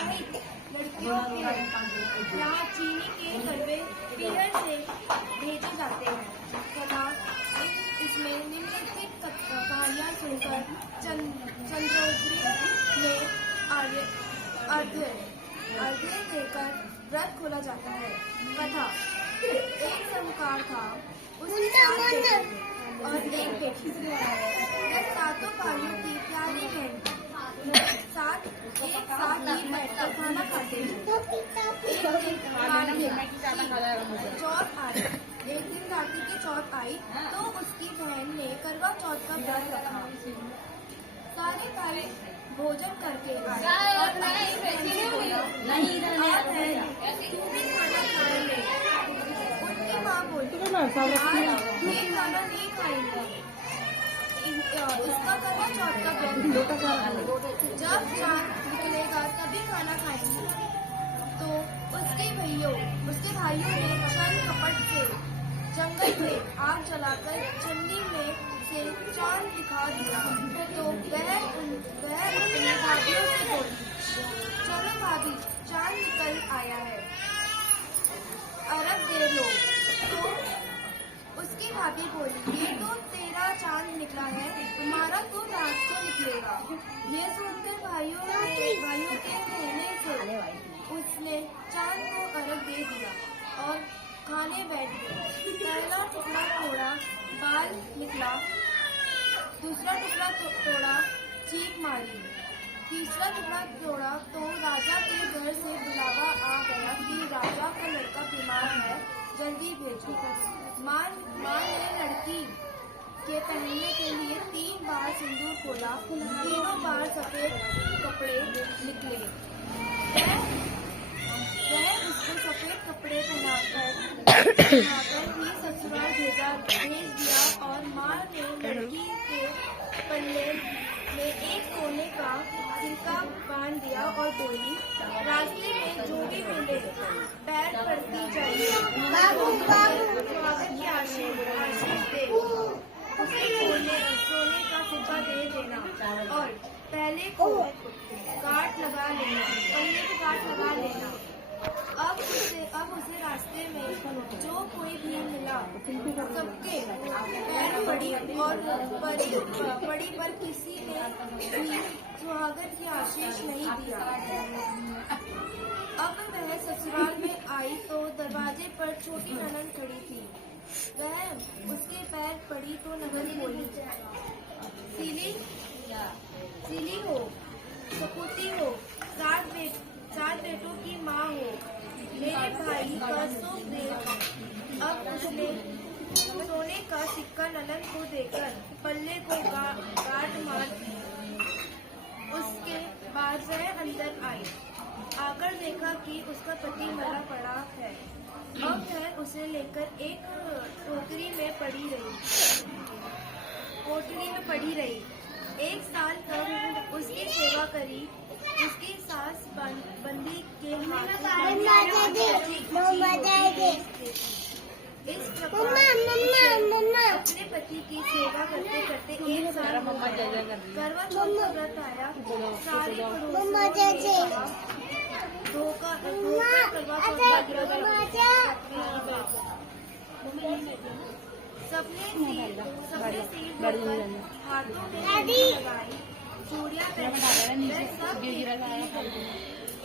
विवाहित लड़कियों के यहाँ चीनी के करवे पीहर से भेजे जाते हैं तथा इसमें निम्नलिखित कहानियाँ सुनकर चंद्रोदरी में अर्घ्य देकर व्रत खोला जाता है। कथा। एक संस्कार था, उसके साथ बेटे और एक बेटी। वह सातों भाइयों की प्यारी बहन एक साथ ही बैठकर खाना खाते थे। एक दिन कार्तिक की चौथ आई तो उसकी बहन ने करवा चौथ का व्रत रखा। सारे भाई भोजन करके आए और अपनी बहन से बोला, तू भी खाना खा ले। उनकी माँ बोली, ये खाना नहीं खाएंगे, इसका करवा चौथ का व्रत जब चांद निकलेगा तभी खाना खाएंगे। तो उसके भाइयों ने छल कपट से जंगल में आग जलाकर चन्नी में से चांद दिखा दिया। तो वह अपनी भाभियों से बोली, चलो भाभी, चांद निकल आया है, अर्घ दे लो। तो उसकी भाभी बोली, ये तो तेरा चांद निकला है, तुम्हारा तो रात को निकलेगा। ये सुनकर भाइयों के कहने से उसने चांद को अर्घ दे दिया और खाने बैठ गए। पहला टुकड़ा तोड़ा, बाल निकला, दूसरा टुकड़ा तोड़ा, चीख मारी, तीसरा टुकड़ा तोड़ा तो राजा के घर से बुलावा आ गया कि राजा का लड़का बीमार है, जल्दी भेजो। माँ ने लड़की के पहनने के लिए 3 बार सिंदूर खोला, तीनों बार सफेद कपड़े निकले। वह उसको सफेद कपड़े पहनाकर ही ससुराल भेज दिया और माँ ने लड़की के पल्ले में एक सोने का सिक्का बांध दिया और बोली, रास्ते में जो भी मिले पैर पड़ती जाइए, स्वागत की आशीष दे, उसे सोने का सिक्का दे देना और पल्ले को गांठ लगा लेना। अब उसे रास्ते में जो कोई भी मिला सबके पैर पड़ी और पड़ी पर किसी ने भी स्वागत की आशीष नहीं दिया। अब वह ससुराल में आई तो दरवाजे पर छोटी ननद खड़ी थी। वह उसके पैर पड़ी तो ननद बोली, सीली हो, सपूती हो, 7 बेटों की माँ हो, मेरे भाई परसों दे। अब उसने सोने का सिक्का ननद को देकर पल्ले को गांठ मार दी। उसके बाद वह अंदर आई, आकर देखा कि उसका पति मरा पड़ा है। अब वह उसे लेकर एक कोठरी में पड़ी रही। 1 साल तक उसकी सेवा करी। उसकी सास बंदी के हाथ इस प्रकार अपने पति की सेवा करते करते 1 साल करवा चौथ का व्रत आया। सारे धोखा करवा सबने सील बोलकर हाथों में लगाई, चूड़ियां पहनाई,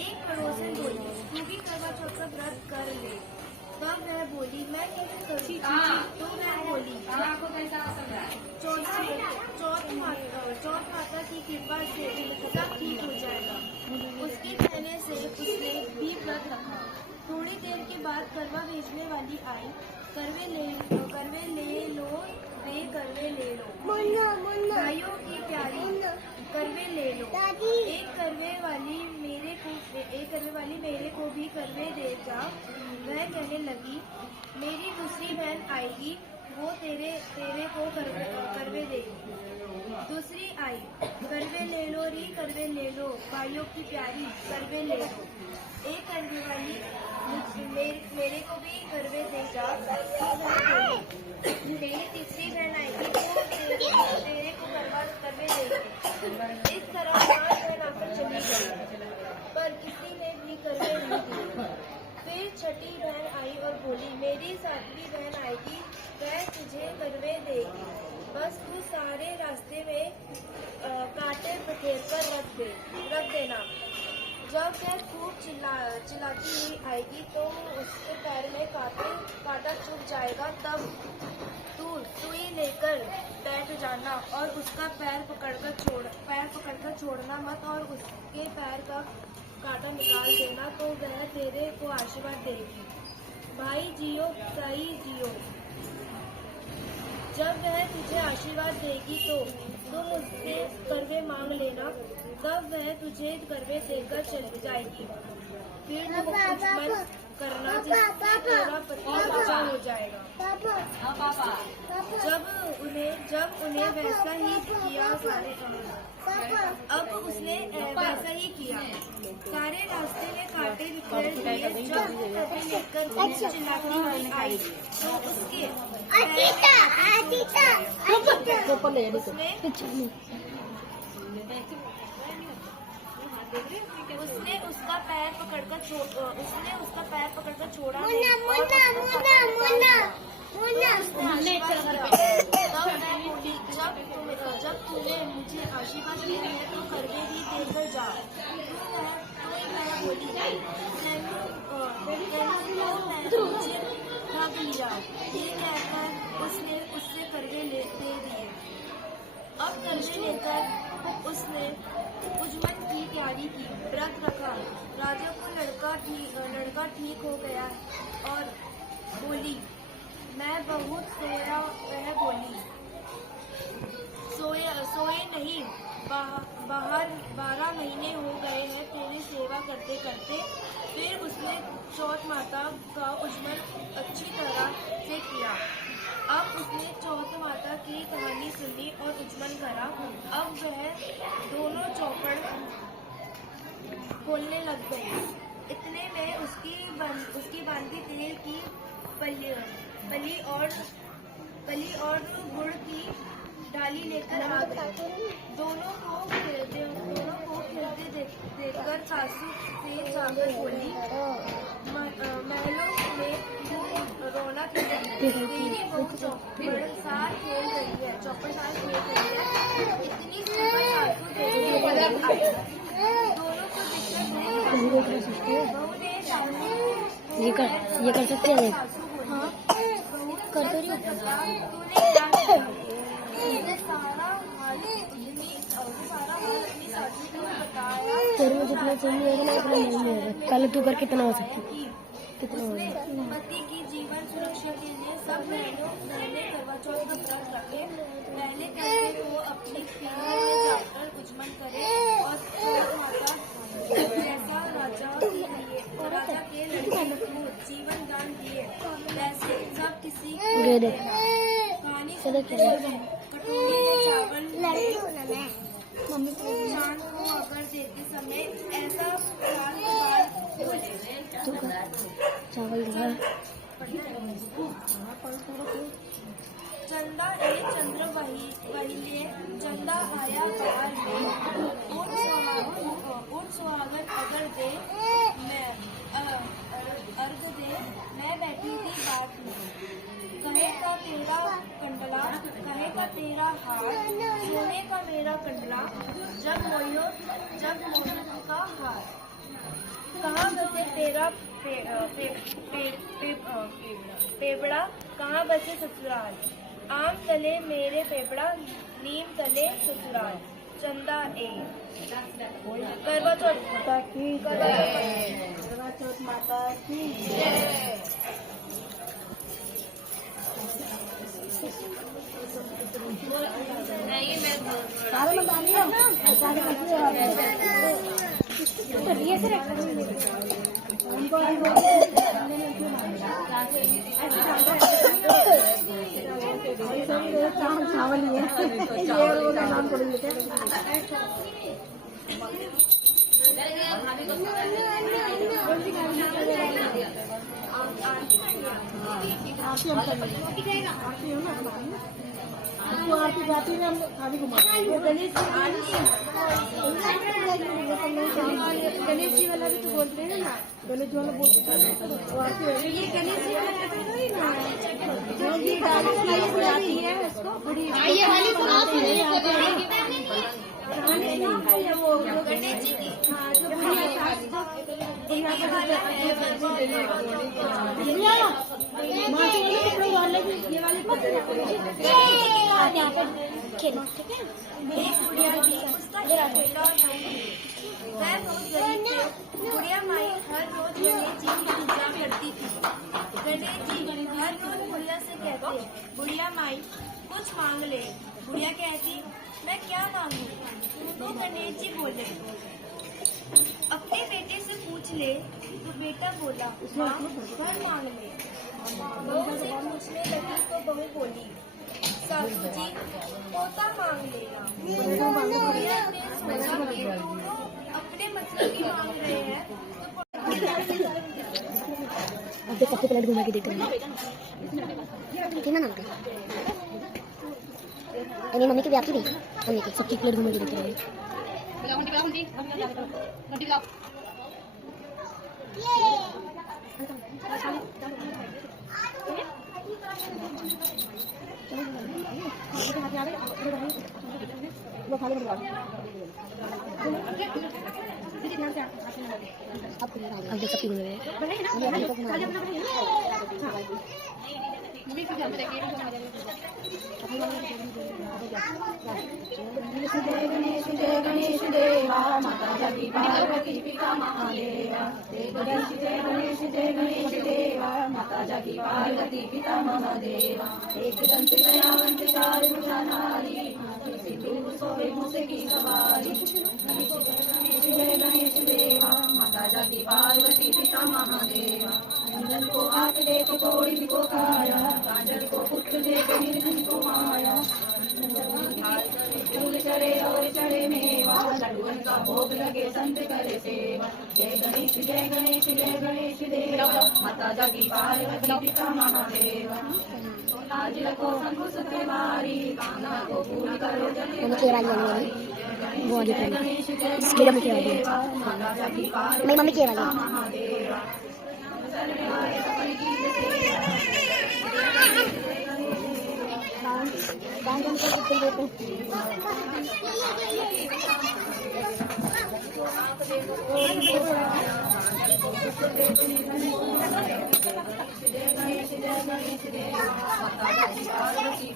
एक पड़ोसन बोली, तू भी करवा चौथ का व्रत कर ले। तब वह बोली, मैं कैसे करूँ? तो मैं बोली, चौथ माता की कृपा से सब ठीक हो जाएगा। उसके कहने से उसने भी व्रत रखा। थोड़ी देर के बाद करवा भेजने वाली आई, करवे ले लो, भाइयों की प्यारी करवे ले लो। एक करवे वाली मेरे को भी करवे दे जा। वह कहने लगी, मेरी दूसरी बहन आएगी, वो तेरे को करवे देगी। दूसरी आई, करवे ले लो री, करवे ले लो, भाइयों की प्यारी करवे ले लो। एक करवे वाली मेरे को भी करवे दे जा। मेरी तीसरी बहन आएगी, वो तेरे को करवे देगी। इस तरह 5 बहन आकर चली गई, पर किसी सातवीं बहन आएगी, वह तुझे करवे देगी। बस तू सारे रास्ते में कांटे बिखेर कर रख देना। जब वह खूब चिल्लाती हुई आएगी तो उसके पैर में कांटा चुभ जाएगा। तब तू सुई लेकर बैठ जाना और उसका पैर पकड़कर छोड़ना मत और उसके पैर का कांटा निकाल देना, तो वह तेरे को आशीर्वाद देगी। भाई जियो सही जियो। जब वह तुझे आशीर्वाद देगी तो तुम उससे करवे मांग लेना, तब वह तुझे करवे देकर चली जाएगी। फिर तुम कुछ मत करना जिससे तेरा पति बचा हो जाएगा। जब उन्हें वैसा ही किया अब उसने वैसा ही किया। सारे रास्ते में कांटे बिखेर दिए। जब करवे लेकर चिल्लाती हुई आई तो उसने उसका पैर पकड़कर छोड़ा जब तूने मुझे आशीर्वाद दिया है तो करवे भी देकर जा। मैं बोली मुझे ठग लिया। ये कहकर उसने उससे करवे दे दिए। अब करवे लेकर उसने उजमन की तैयारी की, व्रत रखा। राजा को लड़का ठीक हो गया और बोली, मैं बहुत सोया। वह बोली, सोए नहीं, बाहर 12 महीने हो गए हैं तेरी सेवा करते करते। फिर उसने चौथ माता का उजमन अच्छी तरह से किया। अब उसने चौथ माता की कहानी सुनी और उजमन करा। अब वह दोनों चौपड़ खोलने लग गई। इतने में उसकी बांधी तेल की पली और गुड़ की डाली लेकर आ गई। दोनों को खेलते देखकर सासू से जाकर बोली, महलों में रौनक तेरी बहू चौपड़ साल खेल रही है। इतनी सुंदर सासू दोनों को दिक्कत बहू ने ये कर सकते हैं। हाँ कर तो रही तेरे में जितना चाहिए होगा ना उतना नहीं होगा। कल तू कर कितना हो सकती कितना होगा। पति की जीवन सुरक्षा के लिए सब बहनें करवा चौथ का व्रत रखे। पहले करवे को अपनी पीढ़ी में जाकर उजमन करे और चौथ माता जैसा राजा के लड़के को जीवन दान दिए वैसे सब किसी कहानी कटोरी में चावल चांद को अगर देते समय ऐसा चावल चंदा चंद्र वहीले चंदा आया बाहर में उठ सुहागन अगर दे मैं अर्घ दे मैं बैठी थी बात में। कहे का तेरा हार सोने का मेरा कंडला जब मोयो का हार। कहाँ बसे तेरा पेपड़ा कहाँ बसे ससुराल। आम तले मेरे पेपड़ा नीम तले ससुराल। चंदा करवा चौथ माता की चावल आरती जाती है। गणेश जी वाला भी तो बोलते हैं ना, गणेश जी वाला बोलते हैं ये गणेश जी वाला थोड़ी ना जो भी डांस आती है उसको ये वाली सुनाओ वो गणेश जी की जो बुढ़िया माई हर रोज गणेश जी की पूजा करती थी। गणेश जी हर रोज बुढ़िया से कहते, बुढ़िया माई कुछ मांग ले। बुढ़िया कहती, मैं क्या मांगू? तो गणेश जी बोले, अपने बेटे से पूछ ले। तो बेटा बोला, माँ घर मांग ले। बहू से पूछने लगी तो बहू बोली, सासू जी पोता मांग लेना। बुढ़िया ने सोचा कि दोनों अपने मतलब की मांग रहे हैं अब तो सबकी प्लेट घुमा के देते हैं नाम का मम्मी की भी आपकी भी मम्मी की सबकी प्लेट घुमा के देते हैं। अब देख सकती हूँ गणेश जय गणेश देवा माता जगी पार्वती पिता महादेवा। गणेश जय गणेश देवा माता जगी पार्वती पिता महादेवा। एक दंत दयावंत चार भुजा नारी सिंदूर सोहे मुझसे की सवारी। गणेश जय गणेश देवा माता जगी पार्वती पिता महादेवा। अंजन को हाथ दे तो तोड़ी भी को खाया, कांजल को पुत्र दे तो निर्धन को माया। फूल चढ़े और चढ़े मेवा, लड्डुअन का भोग लगे संत करे सेवा। जय गणेश देवा माता जगी पार्वती पिता महादेवा। आज रखो शंखु सुत्र मारी, कान्हा को पूरी करो जल वो आगे मेरा मम्मी की वाली मेरी मम्मी की वाली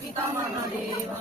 पिता महादेवा।